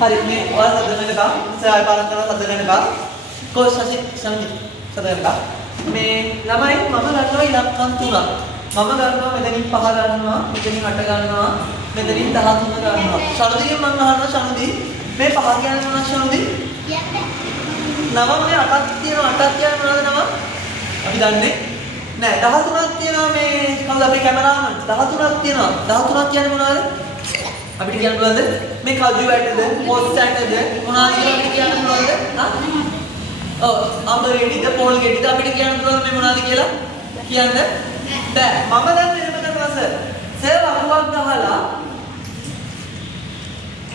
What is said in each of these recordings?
හරි මේ ඔයාලා සදනකම් සෑය පාරක් කරලා සදනකම් කොහොම සදනකම් මේ ළමයි මම ගන්නවා ඉලක්කම් තුනක්. මම ගන්නවා මෙතනින් 5 ගන්නවා, මෙතනින් 8 ගන්නවා, මෙතනින් 13 ගන්නවා. ශනුදිගෙන් මම අහනවා ශනුදි මේ 5 කියන්නේ මොනවද ශනුදි? නම මේ 8ක් තියෙනවා 8ක් කියන්නේ මොනවද නම? අපි දන්නේ නෑ 13ක් තියෙනවා මේ කවුද අපේ කැමරාමන් 13ක් තියෙනවා 13ක් කියන්නේ මොනවද? අපිට කියන්න පුළුවන්ද මේ කජු ඇටද පොස් ඇටද මොනවද කියලා අපිට කියන්න පුළුවන්ද? හා? ඔව් අඹ ගෙඩිද පොල් ගෙඩිද අපිට කියන්න පුළුවන්ද මේ මොනවද කියලා? කියන්න බෑ. මම දැන් මෙහෙම කරනවා සර් වකුවක් ගහලා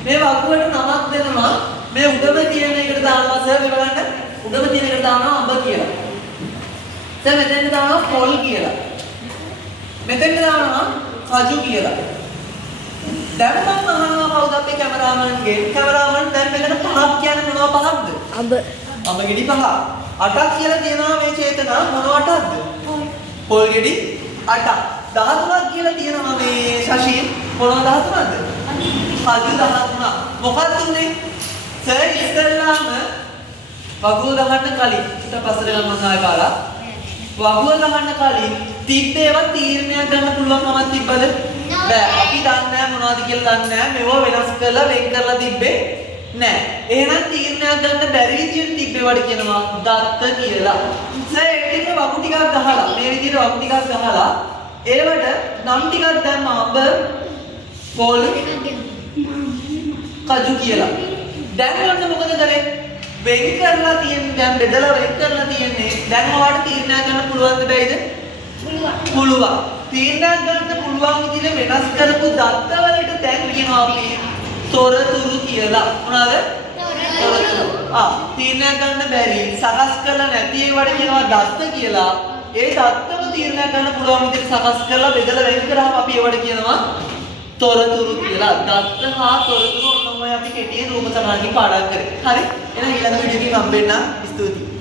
මේ වකුවට නමක් දෙනවා මේ උඩම තියෙන එකට දානවා සර් මේ බලන්න උඩම තියෙන එකට දානවා අඹ කියලා. දැන් මෙතෙන් දානවා පොල් කියලා. මෙතෙන් දානවා කජු කියලා. දැන් මම අහනවා කවුද අපේ කැමරාමන්ගේ කැමරාමන් දැන් මෙතන පහක් කියන්නේ මොනවා පහක්ද? අඹ ගෙඩි පහ. 8ක් කියලා තියෙනවා මේ චේතනා මොනවා 8ක්ද? පොල් ගෙඩි 8ක්. 13ක් කියලා තියෙනවා මේ ශෂීන් මොනවා 13ක්ද? කජු 13ක්. මොකක්ද උනේ? සර් ඉස්සෙල්ලාම වගුව ගහන්න කලින් ඊට පස්සේ ගමන් ආයෙ පාරක් වගුව ගහන්න කලින් තිබ්බේවා තීරණයක් ගන්න පුළුවන්කමක් තිබ්බද? බෑ. අපි දන්නේ නැහැ මොනවද කියලා දන්නේ නැහැ. මේව වෙනස් කරලා වෙන් කරලා තිබ්බේ නැහැ. එහෙනම් තීරණයක් ගන්න බැරි විදියට තිබ්බේවට කියනවා දත්ත කියලා. සර් ඒ ටික වගු ටිකක් ගහලා මේ විදියට වගු ටිකක් ගහලා ඒවට නම් ටිකක් දැම්ම අඹ පොල් කජු කියලා. දැන් ඔන්න මොකද කරේ? වෙන් කරලා තියෙන්නේ දැන් බෙදලා වෙන් කරලා තියෙන්නේ දැන් ඔයාලට තීරණයක් ගන්න පුළුවන්ද බැයිද? පුළුවන්. තීරණයක් ගන්න පුළුවන් විදිහට වෙනස් කරපු දත්තවලට දැන් කියනවා අපි තොරතුරු කියලා. මොනවාද? තොරතුරු. තීරණයක් ගන්න බැරි සකස් කරලා නැති ඒවට කියනවා දත්ත කියලා. ඒ දත්තම තීරණයක් ගන්න පුළුවන් විදිහට සකස් කරලා බෙදලා වෙන් කරාම අපි ඒවට කියනවා තොරතුරු කියලා. දත්ත හා තොරතුරු ඔන්නම අපි කෙටියෙන් රූප සමගින් පාඩම් කරේ. හරි? එහෙනම් ඊළඟ වීඩියෝ එකකින් හම්බෙන්න ස්තුතියි.